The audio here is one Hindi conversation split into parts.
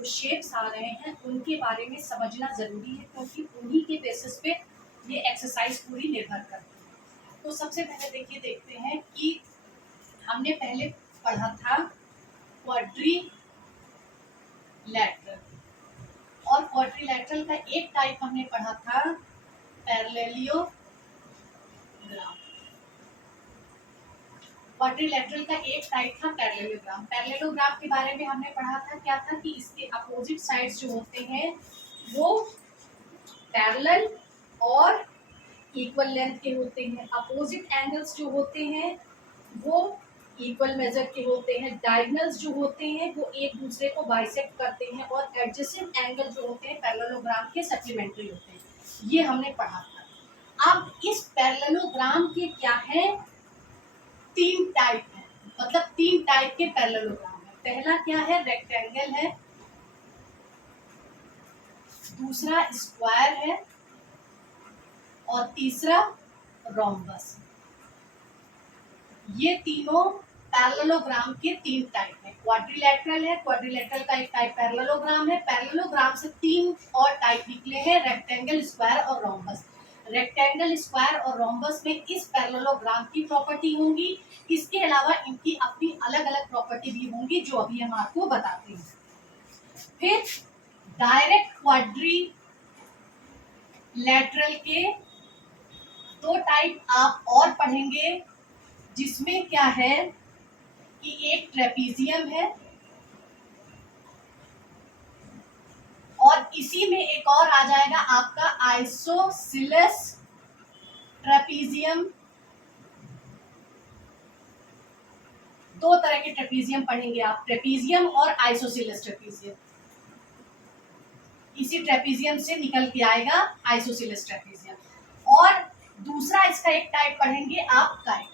जो शेप्स आ रहे हैं उनके बारे में समझना ज़रूरी है, क्योंकि उन्हीं के बेसिस पे ये एक्सरसाइज पूरी निर्भर करती है। तो सबसे पहले देखते हैं कि हमने पहले पढ़ा था क्वाड्रिलैटरल, और क्वाड्रिलैटरल का एक टाइप हमने पढ़ा था पैरेललोग्राम। क्वाड्रिलैटरल का एक टाइप था पैरेललोग्राम। पैरेललोग्राम के बारे में हमने पढ़ा था क्या था कि इसके अपोजिट साइड्स जो होते हैं वो पैरेलल और इक्वल लेंथ के होते हैं। अपोजिट एंगल्स जो होते हैं वो इक्वल मेजर के होते हैं। डायगोनल्स जो होते हैं वो एक दूसरे को बाइसेक्ट करते हैं, और एडजेसेंट एंगल जो होते हैं पैरेललोग्राम के सप्लीमेंट्री होते हैं। ये हमने पढ़ा था। अब इस पैरेललोग्राम के क्या है, 3 टाइप है, मतलब 3 टाइप के पैरेललोग्राम है। पहला क्या है, रेक्टेंगल है, दूसरा स्क्वायर है, और तीसरा रोम्बस। ये तीनों पैरेललोग्राम के 3 टाइप है। क्वाड्रिलैटरल है, क्वाड्रिलैटरल का एक टाइप पैरेललोग्राम है। पैरेललोग्राम से 3 और टाइप निकले हैं, रेक्टेंगल, स्क्वायर और रोम्बस। रेक्टेंगल, स्क्वायर और रोम्बस में इस पैरेललोग्राम की प्रॉपर्टी होंगी। इसके अलावा इनकी अपनी अलग अलग प्रॉपर्टी भी होंगी, जो अभी हम आपको बताते हैं। फिर डायरेक्ट क्वाड्रिलैटरल के 2 टाइप आप और पढ़ेंगे, जिसमें क्या है कि एक ट्रेपीजियम है, और इसी में एक और आ जाएगा आपका आइसोसेलेस ट्रेपीजियम। 2 तरह के ट्रेपीजियम पढ़ेंगे आप, ट्रेपीजियम और आइसोसेलेस ट्रेपीजियम। इसी ट्रेपीजियम से निकल के आएगा आइसोसेलेस ट्रेपीजियम। और दूसरा इसका एक टाइप पढ़ेंगे आप काइट।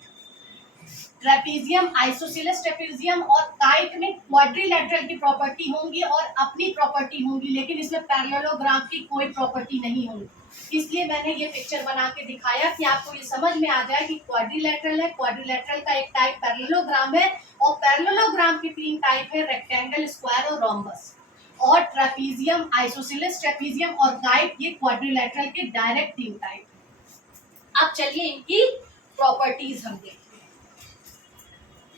ट्रेपीजियम, आइसोसेलेस ट्रेपीजियम और काइट में क्वाड्रिलैटरल की प्रॉपर्टी होंगी और अपनी प्रॉपर्टी होंगी, लेकिन इसमें पैरेललोग्राम की कोई प्रॉपर्टी नहीं होगी। इसलिए मैंने ये पिक्चर बना के दिखाया कि आपको ये समझ में आ जाए कि क्वाड्रिलैटरल है, क्वाड्रिलैटरल का एक टाइप पैरेललोग्राम है, और पैरेललोग्राम के 3 टाइप है, रेक्टेंगल, स्क्वायर और रोम्बस। और ट्रेपीजियम, आइसोसेलेस ट्रेपीजियम और काइट, ये क्वाड्रिलैटरल के डायरेक्ट 3 टाइप है। अब चलिए इनकी प्रॉपर्टीज हम देखते हैं।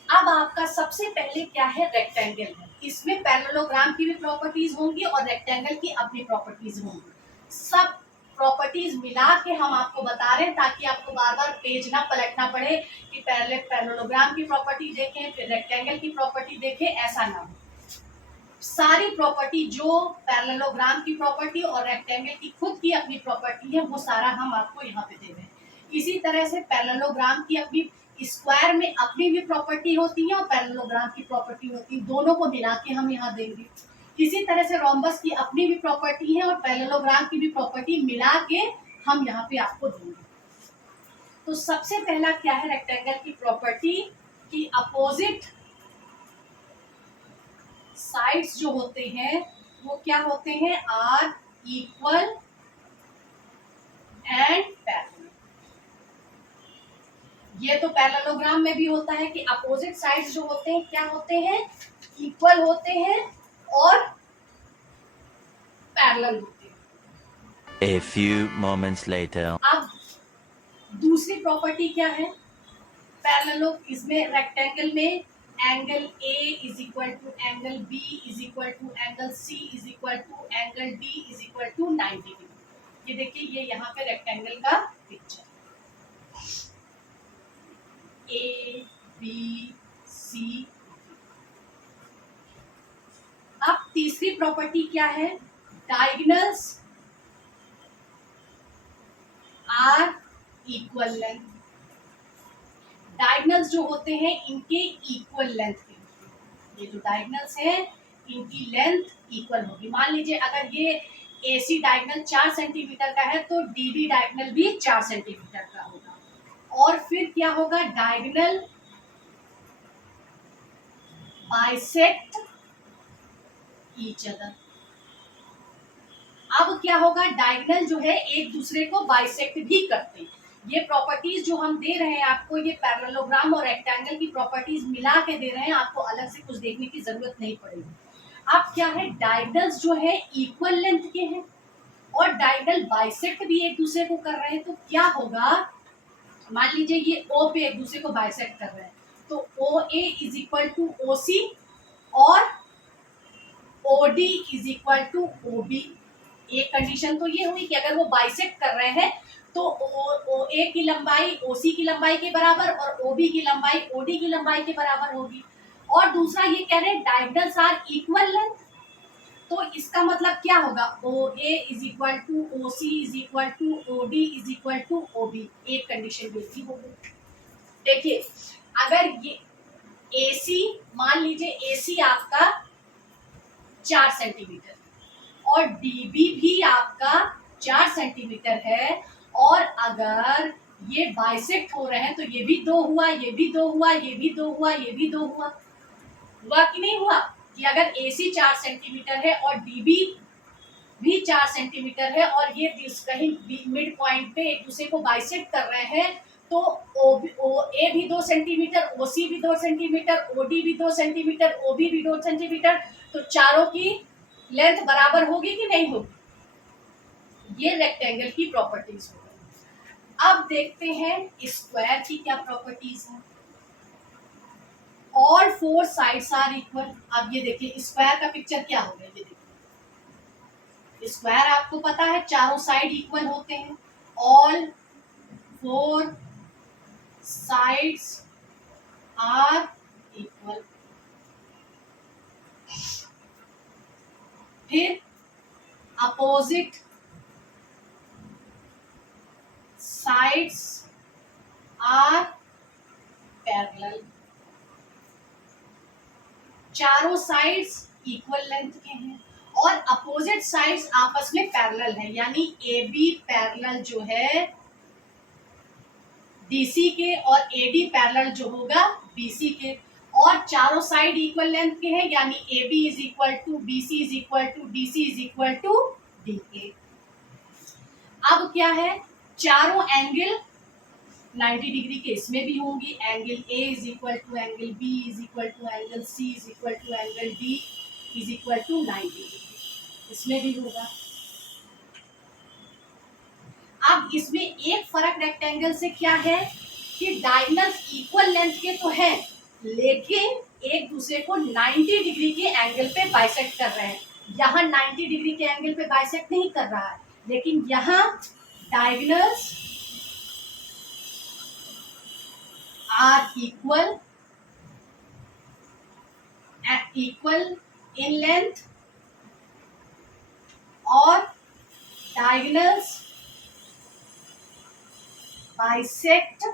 अब आपका सबसे पहले क्या है, रेक्टेंगल है। इसमें पैरेललोग्राम की भी प्रॉपर्टीज होंगी और रेक्टेंगल की अपनी प्रॉपर्टीज होंगी। सब प्रॉपर्टीज मिला के हम आपको बता रहे हैं, ताकि आपको बार बार पेज ना पलटना पड़े कि पहले पैरेललोग्राम की प्रॉपर्टी देखें फिर रेक्टेंगल की प्रॉपर्टी देखें, ऐसा ना हो। सारी प्रॉपर्टी जो पैरेललोग्राम की प्रॉपर्टी और रेक्टेंगल की खुद की अपनी प्रॉपर्टी है, वो सारा हम आपको यहाँ पे दे रहे हैं। इसी तरह से पैरेललोग्राम की अपनी, स्क्वायर में अपनी भी प्रॉपर्टी होती है और पैरेललोग्राम की प्रॉपर्टी होती है, दोनों को मिला के हम यहाँ देंगे। इसी तरह से रोम्बस की अपनी भी प्रॉपर्टी है और पैरेललोग्राम की भी प्रॉपर्टी मिला के हम यहाँ पे आपको देंगे। तो सबसे पहला क्या है रेक्टेंगल की प्रॉपर्टी, कि अपोजिट साइड्स जो होते हैं वो क्या होते हैं, आर इक्वल एंड पैरेलल। ये तो पैरेललोग्राम में भी होता है कि अपोजिट साइड्स जो होते हैं क्या होते हैं, इक्वल होते हैं और पैरेलल होते हैं। A few moments later. अब दूसरी प्रॉपर्टी क्या है, पैरेलल, इसमें रेक्टेंगल में angle A is equal to angle B is equal to angle C is equal to angle D is equal to 90 degree. ये देखिए, ये यहाँ पे रेक्टेंगल का पिक्चर, ए बी सी। अब तीसरी प्रॉपर्टी क्या है, diagonals are equal length. Diagonals जो होते हैं इनके इक्वल लेंथ के होते हैं। ये जो डायगोनल्स हैं इनकी लेंथ इक्वल होगी। मान लीजिए अगर ये AC डायगोनल 4 सेंटीमीटर का है तो DB डायगोनल भी 4 सेंटीमीटर का होगा। और फिर क्या होगा, डायगोनल बाइसेक्ट ईच अदर। अब क्या होगा, डायगोनल जो है एक दूसरे को बाइसेक्ट भी करते हैं। ये प्रॉपर्टीज जो हम दे रहे हैं आपको, ये पैरेललोग्राम और रेक्टेंगल की प्रॉपर्टीज मिला के दे रहे हैं, आपको अलग से कुछ देखने की जरूरत नहीं पड़ेगी। अब क्या है, डायगोनल्स जो है इक्वल लेंथ के हैं और डायगोनल बाइसेक्ट भी एक दूसरे को कर रहे हैं, तो क्या होगा, मान लीजिए ये ओ पे एक दूसरे को बाइसेक्ट कर रहे हैं, तो O A is equal to O C और O D is equal to O B. एक कंडीशन तो ये हुई कि अगर वो बाइसेक्ट कर रहे हैं तो ओ ए की लंबाई ओ सी की लंबाई के बराबर और ओ बी की लंबाई ओ डी की लंबाई के बराबर होगी। और दूसरा ये कह रहे हैं डायगोनल्स आर इक्वल लेंथ, तो इसका मतलब क्या होगा, O A is equal to O C is equal to O D is equal to O B. एक कंडीशन ये भी होगी। देखिए अगर ये ए सी, मान लीजिए ए सी आपका 4 सेंटीमीटर और डीबी भी आपका 4 सेंटीमीटर है, और अगर ये बाइसेक्ट हो रहे हैं तो ये भी 2 हुआ, ये भी 2 हुआ, ये भी 2 हुआ, ये भी 2 हुआ। हुआ कि नहीं हुआ, कि अगर AC 4 सेंटीमीटर है और DB भी 4 सेंटीमीटर है और ये कहीं मिड पॉइंट पे एक दूसरे को बाइसेक्ट कर रहे हैं, तो ओ ए भी 2 सेंटीमीटर, ओ सी भी 2 सेंटीमीटर, ओ डी भी 2 सेंटीमीटर, ओ बी भी 2 सेंटीमीटर, तो चारों की लेंथ बराबर होगी कि नहीं होगी। ये रेक्टेंगल की प्रॉपर्टीज हो गई। अब देखते हैं स्क्वायर की क्या प्रॉपर्टीज है। All 4 sides are equal. अब ये देखिए स्क्वायर का पिक्चर क्या हो गया, ये देखिए स्क्वायर आपको पता है चारों साइड इक्वल होते हैं। All 4 sides are equal. फिर अपोजिट साइड्स आर पैरेलल। चारों साइड्स इक्वल लेंथ के हैं और अपोजिट साइड्स आपस में पैरेलल है, यानी ए बी पैरेलल जो है डीसी के और एडी पैरेलल जो होगा बीसी के, और चारों साइड इक्वल लेंथ के हैं, यानी A B is equal to B C is equal to D C is equal to D A. अब क्या है, चारों एंगल 90 डिग्री के इसमें भी होंगी। Angle A is equal to angle B is equal to angle C is equal to angle D is equal to 90 degree, इसमें भी होगा। अब इसमें एक फर्क रेक्टेंगल से क्या है कि डायगोनल्स इक्वल लेंथ के तो है, लेकिन एक दूसरे को 90 डिग्री के एंगल पे बाइसेक्ट कर रहे हैं। यहाँ 90 डिग्री के एंगल पे बाइसेक्ट नहीं कर रहा है, लेकिन यहाँ diagonals are equal in length और diagonals bisect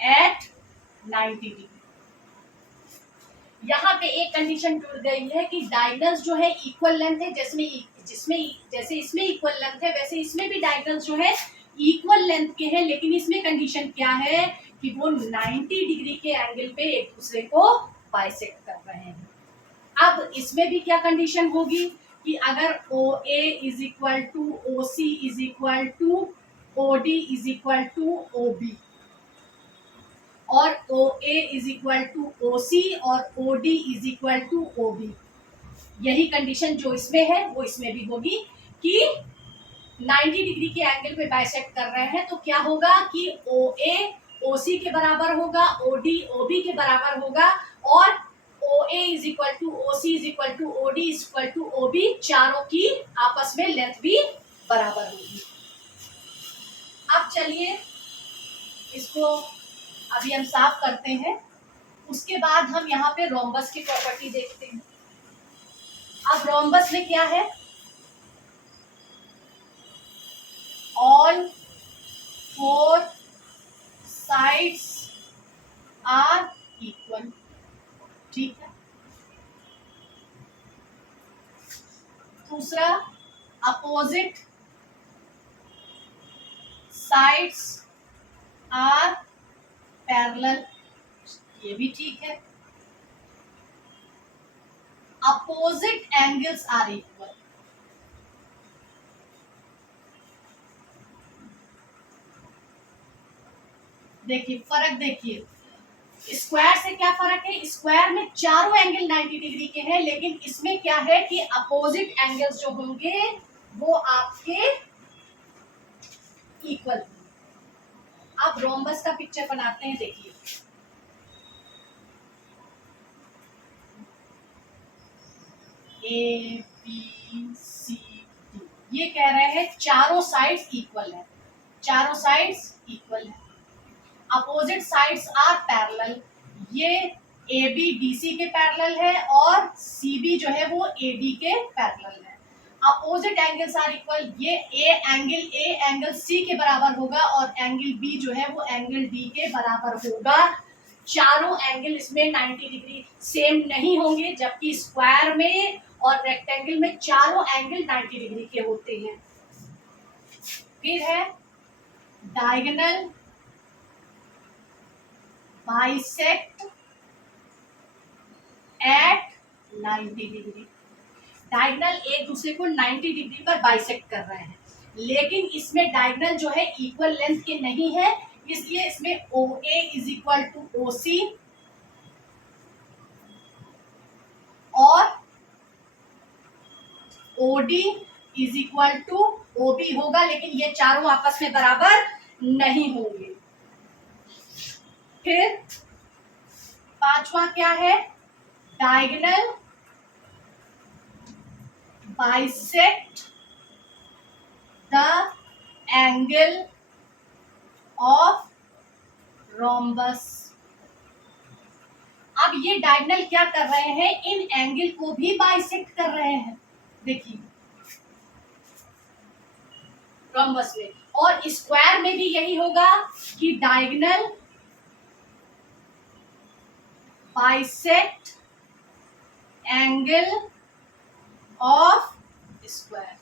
at 90 डिग्री। यहाँ पे एक कंडीशन जुड़ गई है कि डायगोनल्स जो है इक्वल लेंथ है, जैसे इसमें इक्वल लेंथ है वैसे इसमें भी डायगोनल्स जो है इक्वल लेंथ के हैं, लेकिन इसमें कंडीशन क्या है कि वो 90 डिग्री के एंगल पे एक दूसरे को बाइसेक्ट कर रहे हैं। अब इसमें भी क्या कंडीशन होगी कि अगर O A is equal to O C is equal to O D is equal to O B और O A is equal to O C और O D is equal to O B, यही कंडीशन जो इसमें है वो इसमें भी होगी कि 90 डिग्री के एंगल पे बाइसेक्ट कर रहे हैं, तो क्या होगा कि ओ ए ओ सी के बराबर होगा, ओ डी ओ बी के बराबर होगा और O A is equal to O C is equal to O D is equal to O B, चारों की आपस में लेंथ भी बराबर होगी। अब चलिए इसको अभी हम साफ करते हैं, उसके बाद हम यहाँ पे रोम्बस की प्रॉपर्टी देखते हैं। अब रोम्बस में क्या है, ऑल 4 साइड्स आर इक्वल, ठीक है। दूसरा अपोजिट साइड्स आर पैरेलल, ये भी ठीक है। अपोजिट एंगल्स आर इक्वल, देखिए फर्क देखिए, स्क्वायर से क्या फर्क है, स्क्वायर में चारों एंगल 90 डिग्री के हैं, लेकिन इसमें क्या है कि अपोजिट एंगल्स जो होंगे वो आपके इक्वल। अब रोम्बस का पिक्चर बनाते हैं, देखिए ए बी सी डी, ये कह रहे हैं चारों साइड्स इक्वल है, चारों साइड्स इक्वल है, अपोजिट साइड्स आर पैरेलल, ये ए बी डी सी के पैरेलल है और सी बी जो है वो ए डी के पैरेलल है। अपोजिट एंगल्स आर इक्वल, ये ए एंगल सी के बराबर होगा और एंगल बी जो है वो एंगल डी के बराबर होगा। चारों एंगल इसमें 90 डिग्री सेम नहीं होंगे, जबकि स्क्वायर में और रेक्टेंगल में चारों एंगल 90 डिग्री के होते हैं। फिर है diagonal bisect at 90 degree. Diagonal एक दूसरे को 90 डिग्री पर बाइसेक्ट कर रहे हैं, लेकिन इसमें डायगोनल जो है इक्वल लेंथ के नहीं है, इसलिए इसमें OA is equal to OC और OD is equal to OB होगा, लेकिन ये चारों आपस में बराबर नहीं होंगे। फिर पांचवा क्या है, diagonal bisect the angle of rhombus. अब ये डायगोनल क्या कर रहे हैं, इन एंगल को भी बाइसेक्ट कर रहे हैं, देखिए रोम्बस में, और स्क्वायर में भी यही होगा कि diagonal bisect angle of square.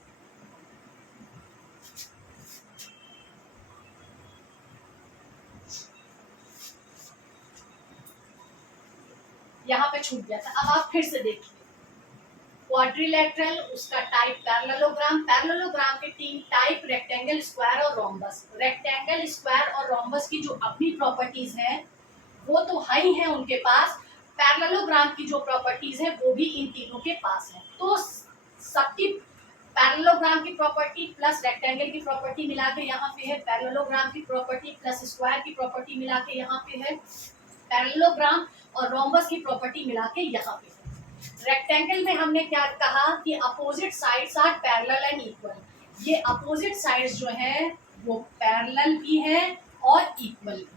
यहां पे छूट गया था, अब आप फिर से देखिए क्वाड्रिलेटरल, उसका टाइप पैरेललोग्राम, पैरेललोग्राम के तीन टाइप, रेक्टेंगल, स्क्वायर और रोम्बस। रेक्टेंगल, स्क्वायर और रोम्बस की जो अपनी प्रॉपर्टीज हैं वो तो है ही है उनके पास, पैरेललोग्राम की जो प्रॉपर्टीज है वो भी इन तीनों के पास है। तो सबकी पैरेललोग्राम की प्रॉपर्टी प्लस रेक्टेंगल की प्रॉपर्टी मिला के यहाँ पे है, पैरेललोग्राम की प्रॉपर्टी प्लस स्क्वायर की प्रॉपर्टी मिला के यहाँ पे है, पैरेललोग्राम और रोम्बस की प्रॉपर्टी मिला के यहाँ पे है। रेक्टेंगल में हमने क्या कहा कि opposite sides are parallel and equal, ये अपोजिट साइड्स जो है वो पैरेलल भी है और इक्वल भी।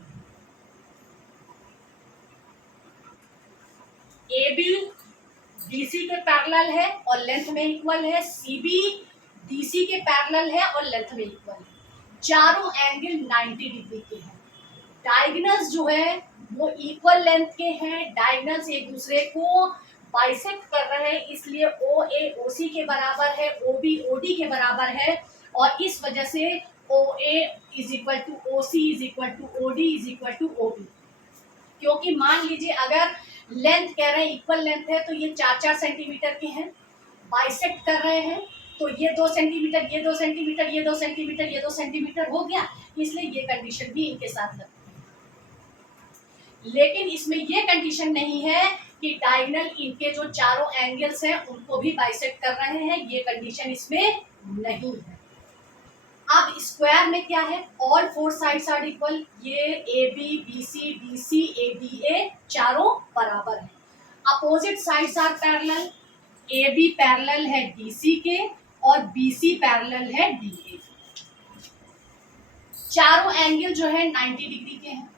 ए बी डीसी के पैरेलल है और लेंथ में इक्वल है, सीबी डीसी के पैरेलल है और लेंथ में इक्वल है, चारों एंगल 90 डिग्री के हैं। डायगोनल्स जो है वो इक्वल लेंथ के हैं, डायगोनल्स एक दूसरे को बाइसेक्ट कर रहे हैं, इसलिए OA OC के बराबर है, OB OD के बराबर है, और इस वजह से OA is equal to OC is equal to OD is equal to OB। क्योंकि मान लीजिए अगर लेंथ कह रहे हैं इक्वल लेंथ है तो ये 4-4 सेंटीमीटर के हैं, बाइसेक्ट कर रहे हैं तो ये 2 सेंटीमीटर, ये 2 सेंटीमीटर, ये 2 सेंटीमीटर, ये 2 सेंटीमीटर हो गया, इसलिए ये कंडीशन भी इनके साथ लगती है। लेकिन इसमें ये कंडीशन नहीं है कि डायगोनल इनके जो चारों एंगल्स हैं उनको भी बाइसेक्ट कर रहे हैं, ये कंडीशन इसमें नहीं है। अब स्क्वायर में क्या है, ऑल 4 साइड्स आर इक्वल, ये A B B C D C A D A चारों बराबर है, opposite sides are parallel, A B parallel है डी सी के और बी सी पैरेलल है डी ए, चारों एंगल जो है 90 डिग्री के हैं।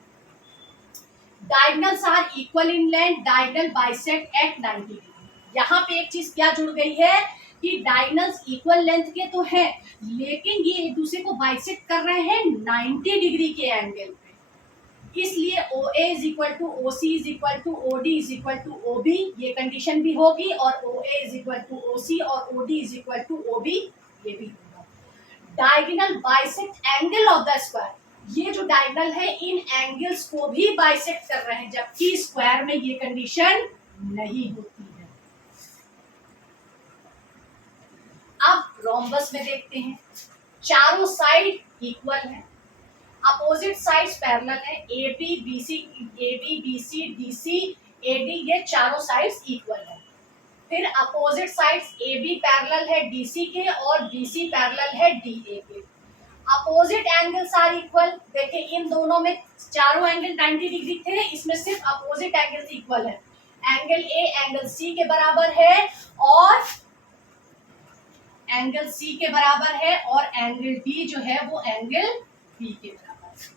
Diagonals are equal in length, diagonal bisect at 90 degree. यहाँ पे एक चीज क्या जुड़ गई है कि डायगोनल्स इक्वल लेंथ के तो है, लेकिन ये एक दूसरे को बाइसेक्ट कर रहे हैं 90 डिग्री के एंगल पे, इसलिए OA is equal to OC is equal to OD is equal to OB, ये कंडीशन भी होगी, और OA is equal to OC और OD is equal to OB, ये भी होगा। Diagonal bisect angle of the square, ये जो डायगोनल है इन एंगल्स को भी बाइसेक्ट कर रहे हैं, जबकि स्क्वायर में ये कंडीशन नहीं होती है। अब रोम्बस में देखते हैं, चारों साइड इक्वल है, अपोजिट साइड्स पैरेलल है, A B B C D C A D, ये चारों साइड्स इक्वल है। फिर opposite sides A B parallel है डी सी के और बी सी पैरेलल है डी ए के। अपोजिट एंगल्स आर इक्वल, देखिए इन दोनों में चारों एंगल 90 डिग्री थे, इसमें सिर्फ अपोजिट एंगल्स इक्वल है। एंगल ए एंगल सी के बराबर है और एंगल सी के बराबर है और एंगल डी जो है वो एंगल बी के बराबर है।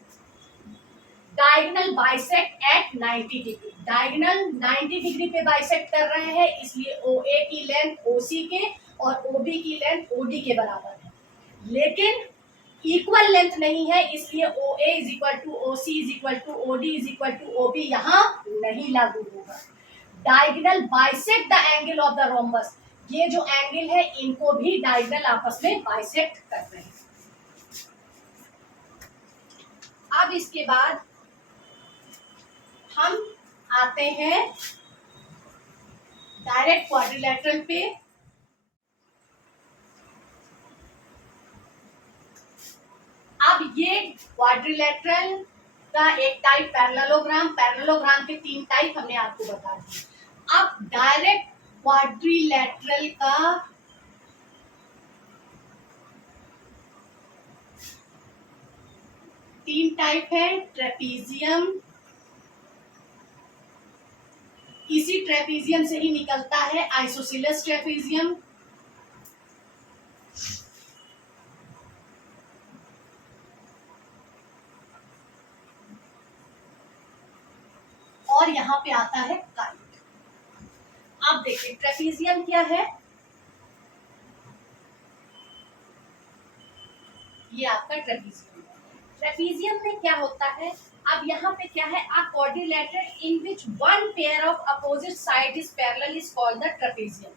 Diagonal bisect at 90 degree, diagonal 90 degree पे बाइसेक्ट कर रहे हैं, इसलिए ओ ए की लेंथ ओ सी के और ओ बी की लेंथ ओ डी के बराबर है। लेकिन इक्वल लेंथ नहीं है, इसलिए O A is equal to O C is equal to O D is equal to O B यहाँ नहीं लागू होगा। Diagonal bisect the angle of the rhombus, ये जो एंगल है इनको भी डायगोनल आपस में बाइसेक्ट कर रहे हैं। अब इसके बाद हम आते हैं डायरेक्ट क्वाड्रिलेटरल पे। अब ये क्वाड्रिलेटरल का एक टाइप पैरेललोग्राम, पैरेललोग्राम के 3 टाइप हमने आपको बता दिए। अब डायरेक्ट क्वाड्रिलेटरल का तीन टाइप है, ट्रेपीजियम, इसी ट्रेपीजियम से ही निकलता है आइसोसेलेस ट्रेपीजियम, और यहाँ पे आता है काइट। अब देखिए ट्रेपीजियम क्या है, ये आपका ट्रेपीजियम है। ट्रेपीजियम में क्या होता है, अब यहाँ पे क्या है, अ quadrilateral in which one pair of opposite side is parallel is called the trapezium.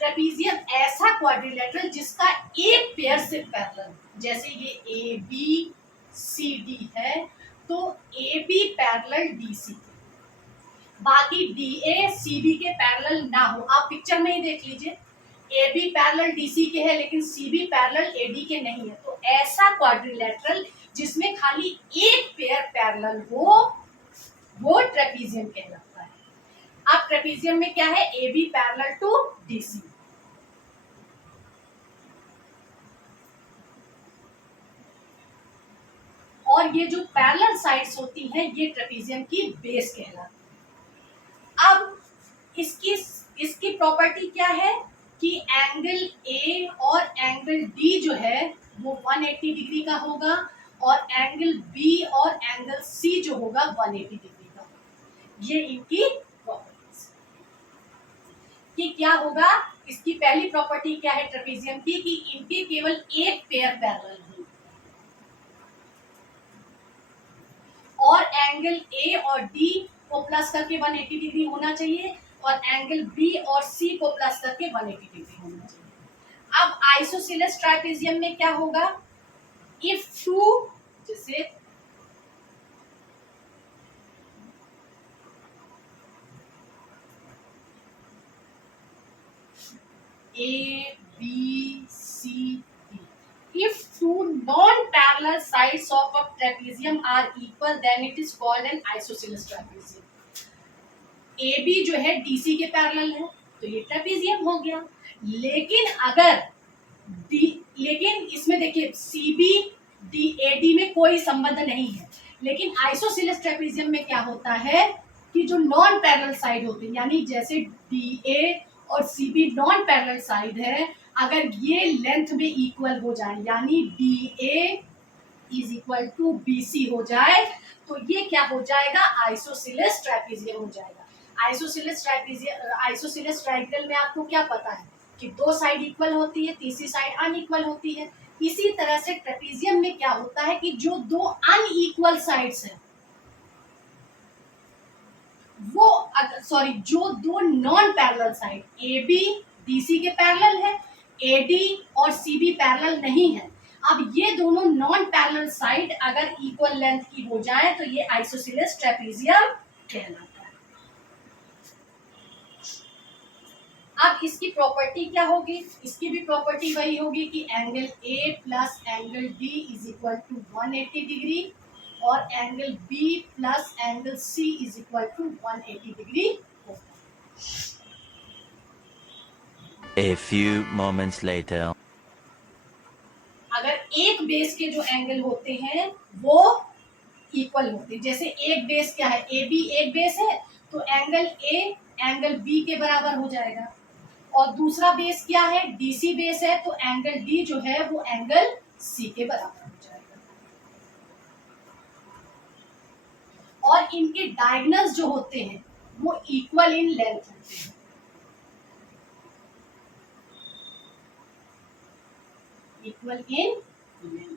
Trapezium ऐसा क्वाड्रिलेटरल जिसका एक पेयर सिर्फ पैरेलल, जैसे ये ए बी सी डी है तो A B parallel D C, बाकी डी ए सी बी के पैरेलल ना हो। आप पिक्चर में ही देख लीजिए, A B parallel D C के है लेकिन C B parallel A D के नहीं है, तो ऐसा क्वाड्रिलेटरल जिसमें खाली एक पेयर पैरेलल हो वो ट्रेपीजियम कहलाता है। अब ट्रेपीजियम में क्या है, A B parallel to D C, और ये जो पैरेलल साइड्स होती हैं ये ट्रेपीजियम की बेस कहलाती है। अब इसकी प्रॉपर्टी क्या है कि एंगल ए और एंगल डी जो है वो 180 डिग्री का होगा और एंगल बी और एंगल सी जो होगा 180 डिग्री का होगा। ये इनकी प्रॉपर्टीज कि क्या होगा, इसकी पहली प्रॉपर्टी क्या है ट्रेपीजियम की कि इनके केवल एक पेयर पैरेलल होंगे और एंगल ए और डी को प्लस करके 180 डिग्री होना चाहिए और एंगल बी और सी को प्लस करके 180 डिग्री होना चाहिए। अब आइसोसेलेस ट्रापेजियम में क्या होगा, इफ टू, जैसे A B C D, if two non-parallel sides of a trapezium are equal then it is called an isosceles trapezium। AB जो है DC के पैरेलल है तो ये ट्रेपीजियम हो गया, लेकिन इसमें देखिए CB DAD में कोई संबंध नहीं है, लेकिन आइसोसेलेस ट्रेपीजियम में क्या होता है कि जो नॉन पैरेलल साइड होती है, यानी जैसे DA और CB नॉन पैरेलल साइड है, अगर ये लेंथ में इक्वल हो जाए यानी DA is equal to BC हो जाए तो ये क्या हो जाएगा, आइसोसेलेस ट्रापेजियम हो जाएगा। आइसोसेलेस ट्रायंगल में आपको क्या पता है कि दो साइड इक्वल होती है, तीसरी साइड अनइक्वल होती है। इसी तरह से ट्रेपीजियम में क्या होता है कि जो दो अनइक्वल साइड्स हैं वो जो दो non parallel side AB DC के पैरेलल है, AD और CB पैरेलल नहीं है, अब ये दोनों नॉन पैरेलल साइड अगर इक्वल लेंथ की हो जाए तो ये आइसोसेलेस ट्रेपीजियम कहलाता है। अब इसकी प्रॉपर्टी क्या होगी, इसकी भी प्रॉपर्टी वही होगी कि angle A plus angle D is equal to 180 degree और angle B plus angle C is equal to 180 degree होगा। A few moments later. अगर एक बेस के जो एंगल होते हैं वो इक्वल होते हैं, जैसे एक बेस क्या है, ए बी एक बेस है, तो एंगल ए एंगल बी के बराबर हो जाएगा, और दूसरा बेस क्या है, डीसी बेस है, तो एंगल डी जो है वो एंगल सी के बराबर हो जाएगा। और इनके डायगोनल्स जो होते हैं वो इक्वल इन लेंथ होते हैं, इक्वल इन लेंथ।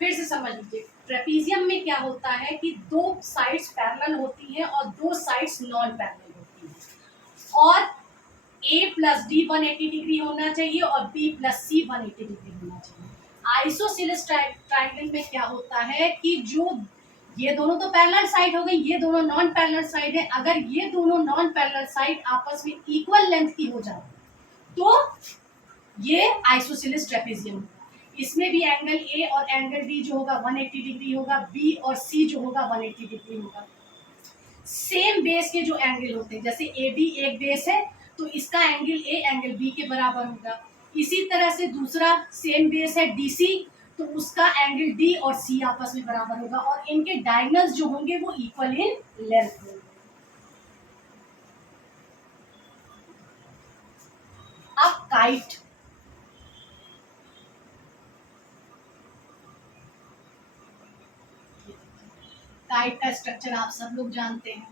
फिर से समझ लीजिए, ट्रेपीजियम में क्या होता है कि दो साइड्स पैरेलल होती हैं और दो साइड्स नॉन पैरेलल होती हैं, और a प्लस डी 180 डिग्री होना चाहिए और b प्लस सी 180 डिग्री होना चाहिए। आइसोसेलेस ट्रायंगल में क्या होता है कि जो ये दोनों तो पैरेलल साइड हो गई, ये दोनों नॉन पैरेलल साइड है, अगर ये दोनों नॉन पैरेलल साइड आपस में इक्वल लेंथ की हो जाए तो ये आइसोसेलेस ट्रेपीजियम। इसमें भी एंगल ए और एंगल डी जो होगा 180 डिग्री होगा, बी और सी जो होगा 180 डिग्री होगा। सेम बेस के जो एंगल होते हैं, जैसे ए बी एक बेस है तो इसका एंगल ए एंगल बी के बराबर होगा, इसी तरह से दूसरा सेम बेस है डीसी, तो उसका एंगल डी और सी आपस में बराबर होगा, और इनके डायगोनल्स जो होंगे वो इक्वल इन लेंथ होंगे। अब काइट, काइट का स्ट्रक्चर आप सब लोग जानते हैं,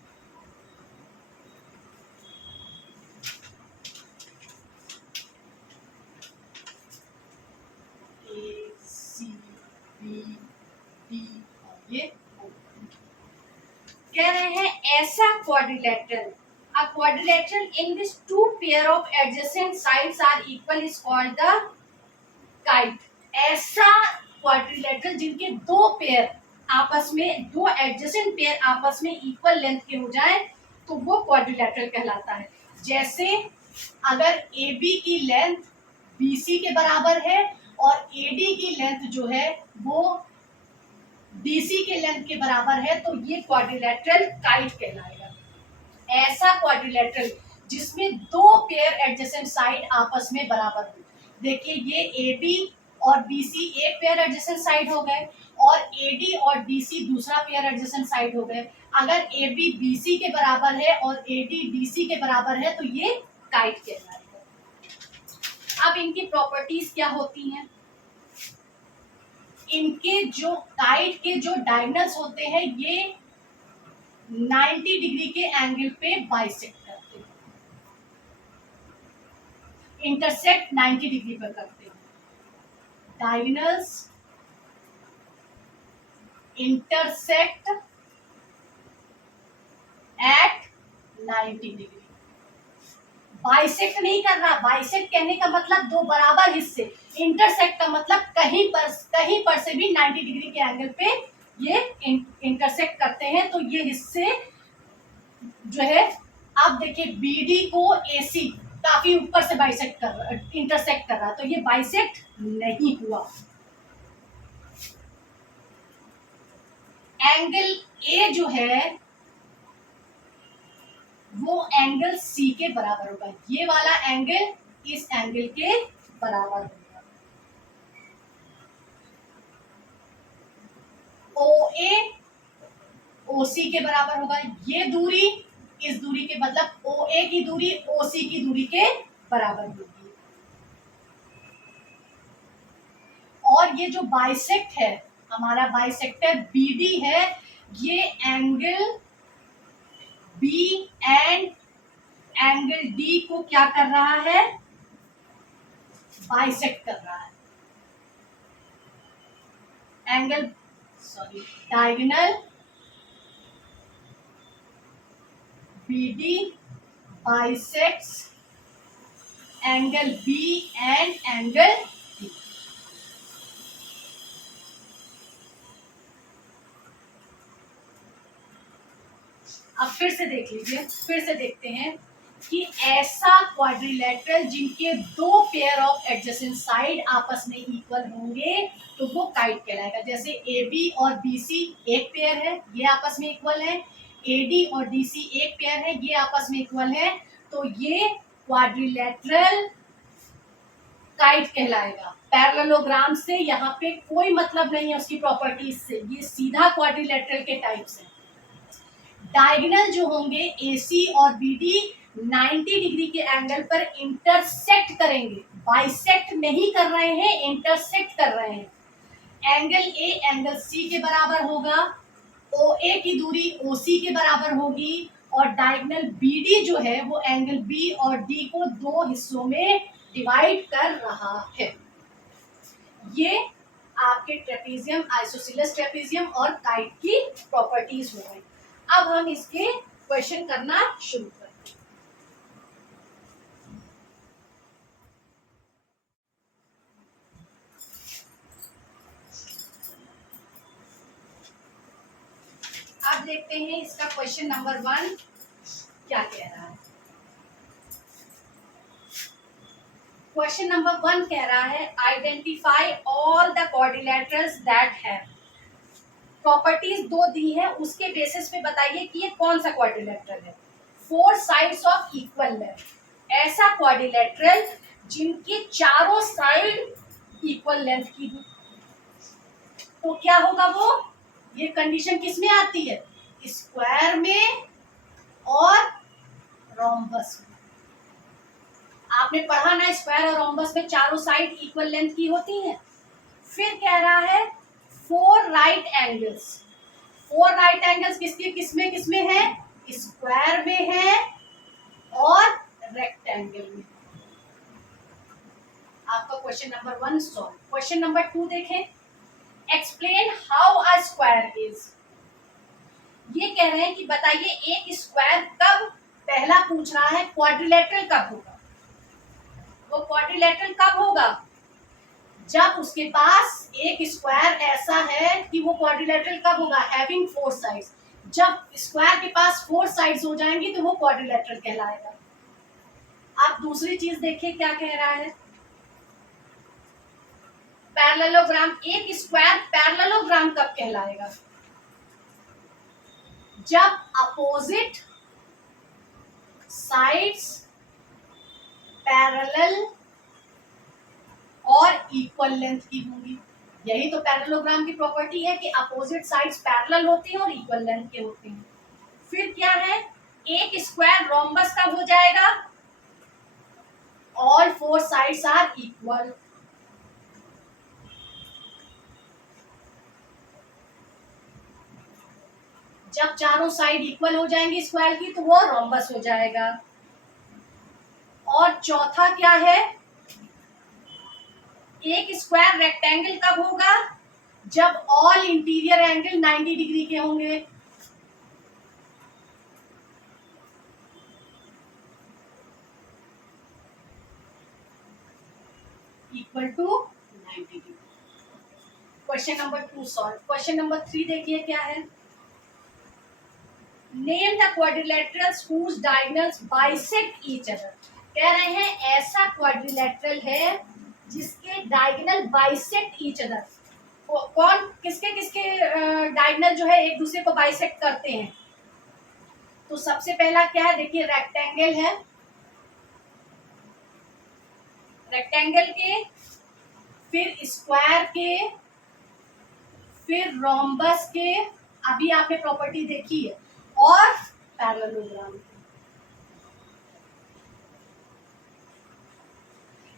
ए सी बी डी और ये O। कह रहे हैं ऐसा quadrilateral, a quadrilateral in which two pair of adjacent sides are equal is called the kite। ऐसा क्वाड्रिलेटरल जिनके दो पेयर आपस में, दो एडजेसेंट पेयर आपस में इक्वल लेंथ के हो जाए तो वो क्वाड्रिलेटरल कहलाता है। जैसे अगर ए बी की लेंथ बी सी के बराबर है और ए डी की लेंथ जो है वो डीसी के लेंथ के बराबर है तो ये क्वाड्रिलेटरल काइट कहलाएगा। ऐसा क्वाड्रिलेटरल जिसमें दो पेयर एडजेसेंट साइड आपस में बराबर हो। देखिए ये ए बी और बी सी एक पेयर एडजेसेंट साइड हो गए और ए डी और डी सी दूसरा पेयर एडजेसेंट साइड हो गए। अगर ए बी बी सी के बराबर है और ए डी डी सी के बराबर है तो ये काइट कहलाएगा। अब इनकी प्रॉपर्टीज क्या होती हैं, इनके जो काइट के जो डायगोनल्स होते हैं ये 90 डिग्री के एंगल पे बाइसेक्ट करते हैं, इंटरसेक्ट 90 डिग्री पर करते हैं। Diagonals intersect at 90 degree. Bisect नहीं कर रहा, बाइसेक्ट कहने का मतलब दो बराबर हिस्से, इंटरसेक्ट का मतलब कहीं पर से भी 90 डिग्री के एंगल पे ये इंटरसेक्ट करते हैं, तो ये हिस्से जो है, आप देखिए बीडी को एसी काफी ऊपर से बाइसेक्ट कर रहा, इंटरसेक्ट कर रहा, तो ये बाइसेक्ट नहीं हुआ। एंगल ए जो है वो एंगल सी के बराबर होगा, ये वाला एंगल इस एंगल के बराबर होगा। ओ ए ओ सी के बराबर होगा, ये दूरी इस दूरी के, मतलब ओ ए की दूरी ओ सी की दूरी के बराबर होगी। और ये जो बाइसेक्ट है, हमारा बाइसेक्टर बी डी है, ये angle B and angle D को क्या कर रहा है, बाइसेक्ट कर रहा है। Angle diagonal B D bisects angle B and angle D. अब फिर से देख लीजिए, फिर से देखते हैं कि ऐसा क्वाड्रिलेटरल जिनके दो पेयर ऑफ एडजेसेंट साइड आपस में इक्वल होंगे तो वो काइट कहलाएगा। जैसे ए बी और बी सी एक पेयर है, ये आपस में इक्वल है, ए डी और डी सी एक पेयर है, ये आपस में इक्वल है, तो ये क्वाड्रिलेटरल काइट कहलाएगा। पैरेललोग्राम से यहाँ पे कोई मतलब नहीं है उसकी प्रॉपर्टीज से, ये सीधा क्वाड्रिलेटरल के टाइप से। डायगोनल जो होंगे AC और BD 90 डिग्री के एंगल पर इंटरसेक्ट करेंगे, बाइसेक्ट नहीं कर रहे हैं, इंटरसेक्ट कर रहे हैं। एंगल A एंगल C के बराबर होगा, OA की दूरी OC के बराबर होगी, और डायगोनल BD जो है वो एंगल B और D को दो हिस्सों में डिवाइड कर रहा है। ये आपके ट्रेपेजियम, आइसोसेलेस ट्रेपेजियम और काइट की प्रॉपर्टीज हो गई। अब हम इसके क्वेश्चन करना शुरू करते हैं। अब देखते हैं इसका क्वेश्चन नंबर 1 क्या कह रहा है। क्वेश्चन नंबर 1 कह रहा है identify all the quadrilaterals that have, properties दो दी है, उसके बेसिस पे बताइए कि ये कौन सा क्वाड्रिलेटरल है। 4 साइड्स ऑफ इक्वल लेंथ, ऐसा क्वाड्रिलेटरल जिनके चारों साइड इक्वल लेंथ की हो, तो क्या होगा वो, ये कंडीशन किस में आती है, स्क्वायर में और रोम्बस में। आपने पढ़ा ना, स्क्वायर और रोम्बस में चारों साइड इक्वल लेंथ की होती है। फिर कह रहा है 4 राइट एंगल्स, 4 राइट एंगल्स किसमें है, स्क्वायर में है और रेक्टेंगल में। आपका question number 1 solve. Question number 2 देखें, explain how a square is. ये कह रहे हैं कि बताइए एक स्क्वायर कब, पहला पूछ रहा है क्वाड्रिलेटरल कब होगा। वो क्वाड्रिलेटरल कब होगा, जब उसके पास एक स्क्वायर ऐसा है कि वो क्वाड्रिलेटरल कब होगा, हैविंग 4 साइड्स। जब स्क्वायर के पास 4 साइड्स हो जाएंगी तो वो क्वाड्रिलेटरल कहलाएगा। आप दूसरी चीज देखिए क्या कह रहा है, पैरेललोग्राम, एक स्क्वायर पैरेललोग्राम कब कहलाएगा, जब अपोजिट साइड्स पैरेलल और इक्वल लेंथ की होंगी। यही तो पैरेललोग्राम की प्रॉपर्टी है कि अपोजिट साइड्स पैरेलल होती हैं और इक्वल लेंथ के होते हैं। फिर क्या है, एक स्क्वायर रोम्बस का हो जाएगा, ऑल 4 साइड्स आर इक्वल। जब चारों साइड इक्वल हो जाएंगी स्क्वायर की तो वो रोम्बस हो जाएगा। और चौथा क्या है, एक स्क्वायर रेक्टेंगल कब होगा, जब ऑल इंटीरियर एंगल 90 डिग्री के होंगे। Equal to 90 degree. Question number 2 solve. Question number 3 देखिए क्या है, name the quadrilaterals whose diagonals bisect each other. कह रहे हैं ऐसा क्वाड्रिलेटरल है जिसके डायगोनल बाइसेक्ट ईच अदर। कौन किसके डायगोनल जो है एक दूसरे को बाइसेक्ट करते हैं। तो सबसे पहला क्या है, देखिए रेक्टेंगल है, रेक्टेंगल के, फिर स्क्वायर के, फिर रोम्बस के, अभी आपने प्रॉपर्टी देखी है, और पैरेललोग्राम।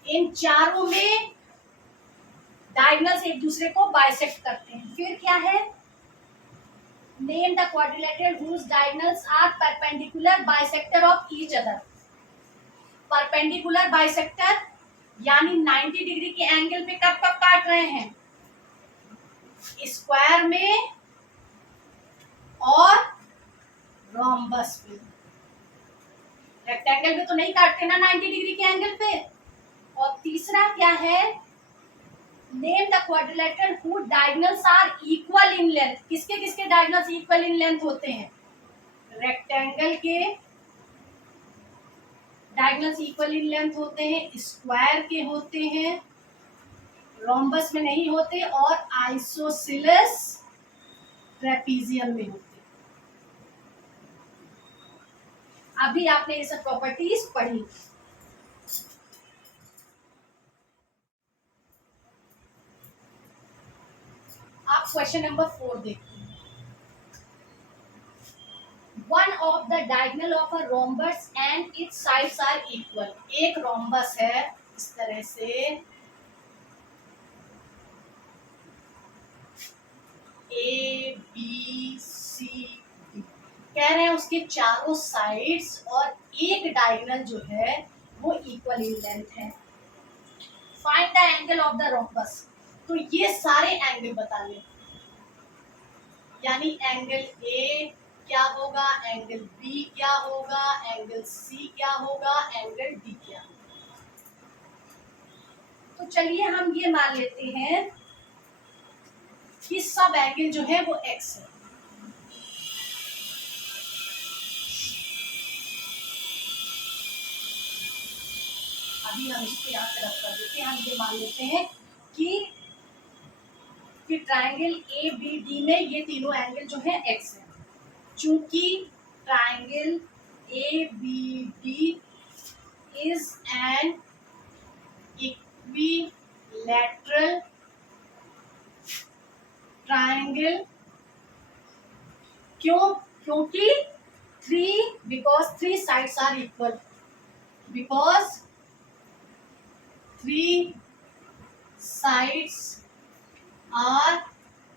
इन चारों में डायगोनल्स एक दूसरे को बाइसेक्ट करते हैं। फिर क्या है, name the quadrilateral whose diagonals are perpendicular bisector of each other. Perpendicular bisector यानी 90 डिग्री के एंगल पे कब कब काट रहे हैं, स्क्वायर में और रोम्बस में। रेक्टेंगल में तो नहीं काटते ना 90 डिग्री के एंगल पे। और तीसरा क्या है, name the quadrilateral whose diagonals are equal in length. किसके डायगोनल्स इक्वल इन लेंथ होते हैं, रेक्टेंगल के डायगोनल्स इक्वल इन लेंथ होते हैं, स्क्वायर के होते हैं, रोम्बस में नहीं होते, और आइसोसेलेस ट्रेपीजियम में होते हैं। अभी आपने ये सब प्रॉपर्टीज पढ़ी। आप क्वेश्चन नंबर 4 देखते हैं। One of the diagonal of a rhombus and its sides are equal. एक रोम्बस है इस तरह से, ए बी सी डी, कह रहे हैं उसके चारों साइड्स और एक डायगोनल जो है वो इक्वल इन लेंथ है। Find the angle of the rhombus. तो ये सारे एंगल बता लें, यानी एंगल ए क्या होगा, एंगल बी क्या होगा, एंगल सी क्या होगा, एंगल डी क्या होगा। तो चलिए हम ये मान लेते हैं कि सब एंगल जो है वो एक्स है। अभी हम इसको यहाँ तरफ कर देते हैं। हम ये मान लेते हैं कि ट्राइंगल ए बी डी में ये तीनों एंगल जो है एक्स है। चूंकि triangle A B D is an equilateral triangle, क्योंकि because three sides are equal, because three sides are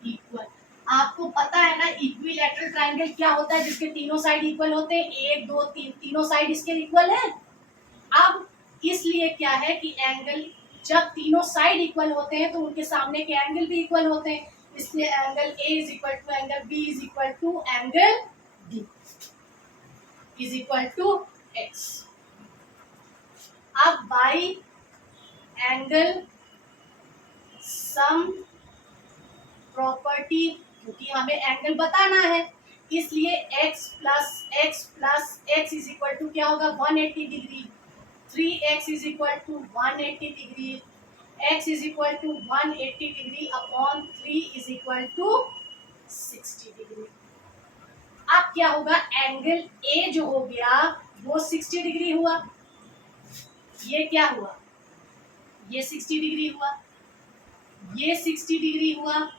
equal. आपको पता है ना इक्विलैटरल ट्राइंगल क्या होता है, जिसके तीनों साइड इक्वल होते हैं, एक दो तीन, तीनों साइड इसके इक्वल है। अब इसलिए क्या है कि एंगल जब तीनों साइड इक्वल होते हैं तो उनके सामने के एंगल भी इक्वल होते हैं, इसलिए angle A is equal to angle B is equal to angle D is equal to x. अब बाई एंगल सम प्रॉपर्टी, क्योंकि हमें एंगल बताना है, इसलिए x plus x is equal to क्या होगा 180 degree, 3x is equal to 180 degree, x is equal to 180 degree upon 3 is equal to 60 degree. अब क्या होगा, एंगल A जो हो गया वो 60 डिग्री हुआ, ये क्या हुआ, ये 60 डिग्री हुआ, ये 60 डिग्री हुआ,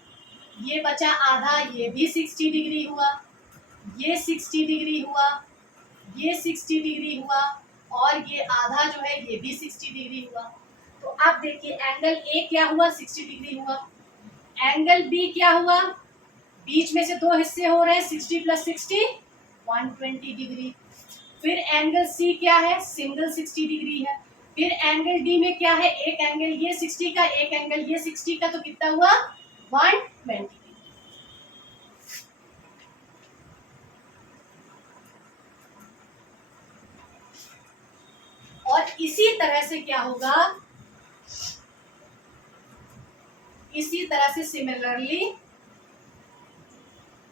ये बचा आधा, ये भी 60 डिग्री हुआ, ये 60 डिग्री हुआ, ये 60 डिग्री हुआ, और ये आधा जो है ये भी 60 डिग्री हुआ। तो अब देखिए एंगल ए क्या हुआ 60 डिग्री हुआ, एंगल बी क्या हुआ, बीच में से दो हिस्से हो रहे हैं 60 प्लस 60 120 डिग्री। फिर एंगल सी क्या है, सिंगल 60 डिग्री है। फिर एंगल डी में क्या है, एक एंगल ये 60 का, एक एंगल ये 60 का, तो कितना हुआ 120। और इसी तरह से क्या होगा, इसी तरह से सिमिलरली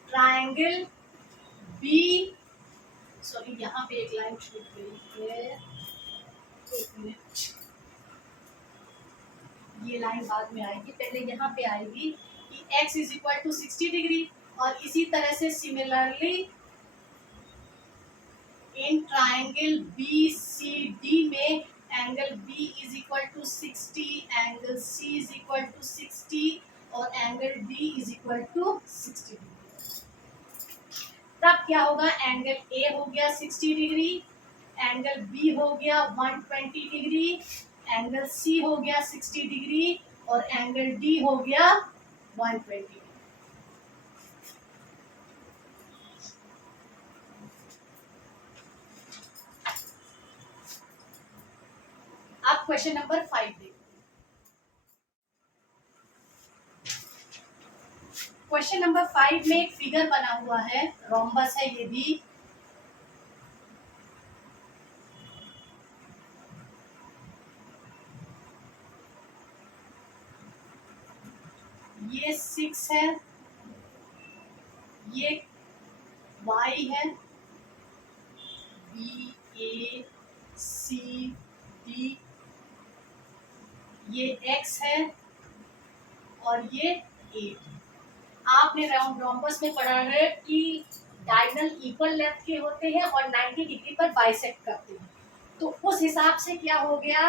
ट्रायंगल बी, सॉरी यहाँ पे एक लाइन छूट गई है, एक मिनट, ये लाइन बाद में आएगी, पहले यहाँ पे आएगी कि x is equal to 60 degree, और इसी तरह से similarly in triangle B C D में angle B is equal to 60, angle C is equal to 60 और angle D is equal to 60 degree. तब क्या होगा, एंगल A हो गया 60 डिग्री, एंगल B हो गया 120 डिग्री, एंगल C हो गया 60 डिग्री और एंगल D हो गया 120 डिग्री। आप क्वेश्चन नंबर 5 देखिए। क्वेश्चन नंबर 5 में एक फिगर बना हुआ है, रोम्बस है ये भी, ये 6 है, ये y है बी ए सी डी, ये एक्स है और ये 8। आपने रोम्बस में पढ़ा है कि डायगोनल इक्वल लेंथ के होते हैं और 90 डिग्री पर बाइसेक्ट करते हैं, तो उस हिसाब से क्या हो गया,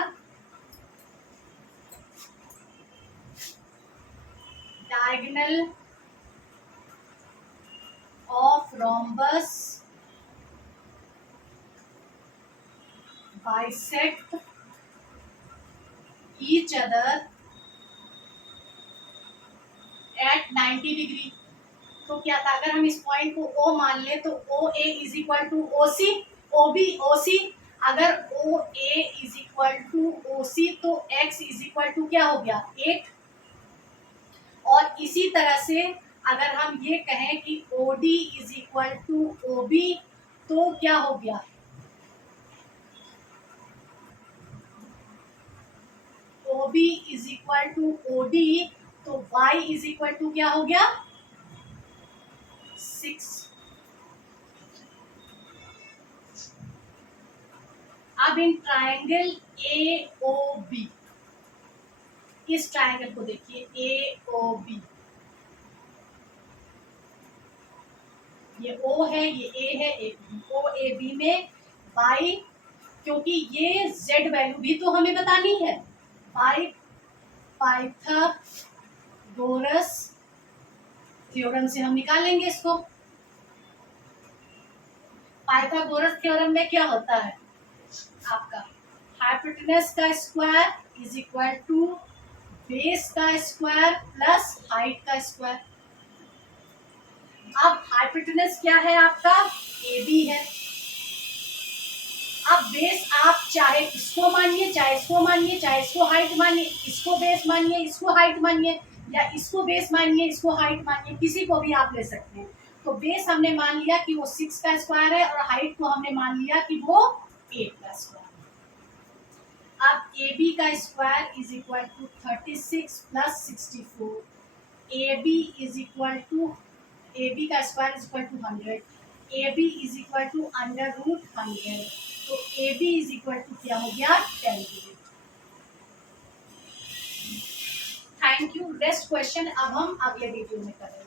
diagonal of rhombus bisect each other at 90 degree. तो क्या था, अगर हम इस पॉइंट को O मान ले तो O A is equal to O C, O B O C. अगर O A is equal to O C तो x इज इक्वल टू क्या हो गया 8। और इसी तरह से अगर हम ये कहें कि O D is equal to O B तो क्या हो गया, O B is equal to O D, तो y इज इक्वल टू क्या हो गया 6। अब in triangle A O B, इस ट्रायंगल को देखिए ए ओ बी, ये O है, ये A है, एक O A B में बाई, क्योंकि ये Z वैल्यू भी तो हमें बतानी है, बाई पाइथागोरस थ्योरम से हम निकालेंगे इसको। पाइथागोरस थ्योरम में क्या होता है आपका, हाइपोटेनस का square is equal to base का स्क्वायर प्लस हाइट का स्क्वायर। अब हाइपोटेनस क्या है आपका, ए बी है। अब बेस आप चाहे इसको मानिए, चाहे इसको मानिए, चाहे इसको हाइट मानिए, इसको बेस मानिए, इसको हाइट मानिए, या इसको बेस मानिए, इसको हाइट मानिए, किसी को भी आप ले सकते हैं। तो बेस हमने मान लिया कि वो 6 का स्क्वायर है और हाइट को हमने मान लिया कि वो 8 का स्क्वायर है। अब ए बी का square is equal to 36 plus 64, A B is equal to, A B का square is equal to 100, A B is equal to under root 100, तो A B is equal to क्या हो गया 10। Thank you. नेक्स्ट क्वेश्चन अब हम अगले वीडियो में करेंगे।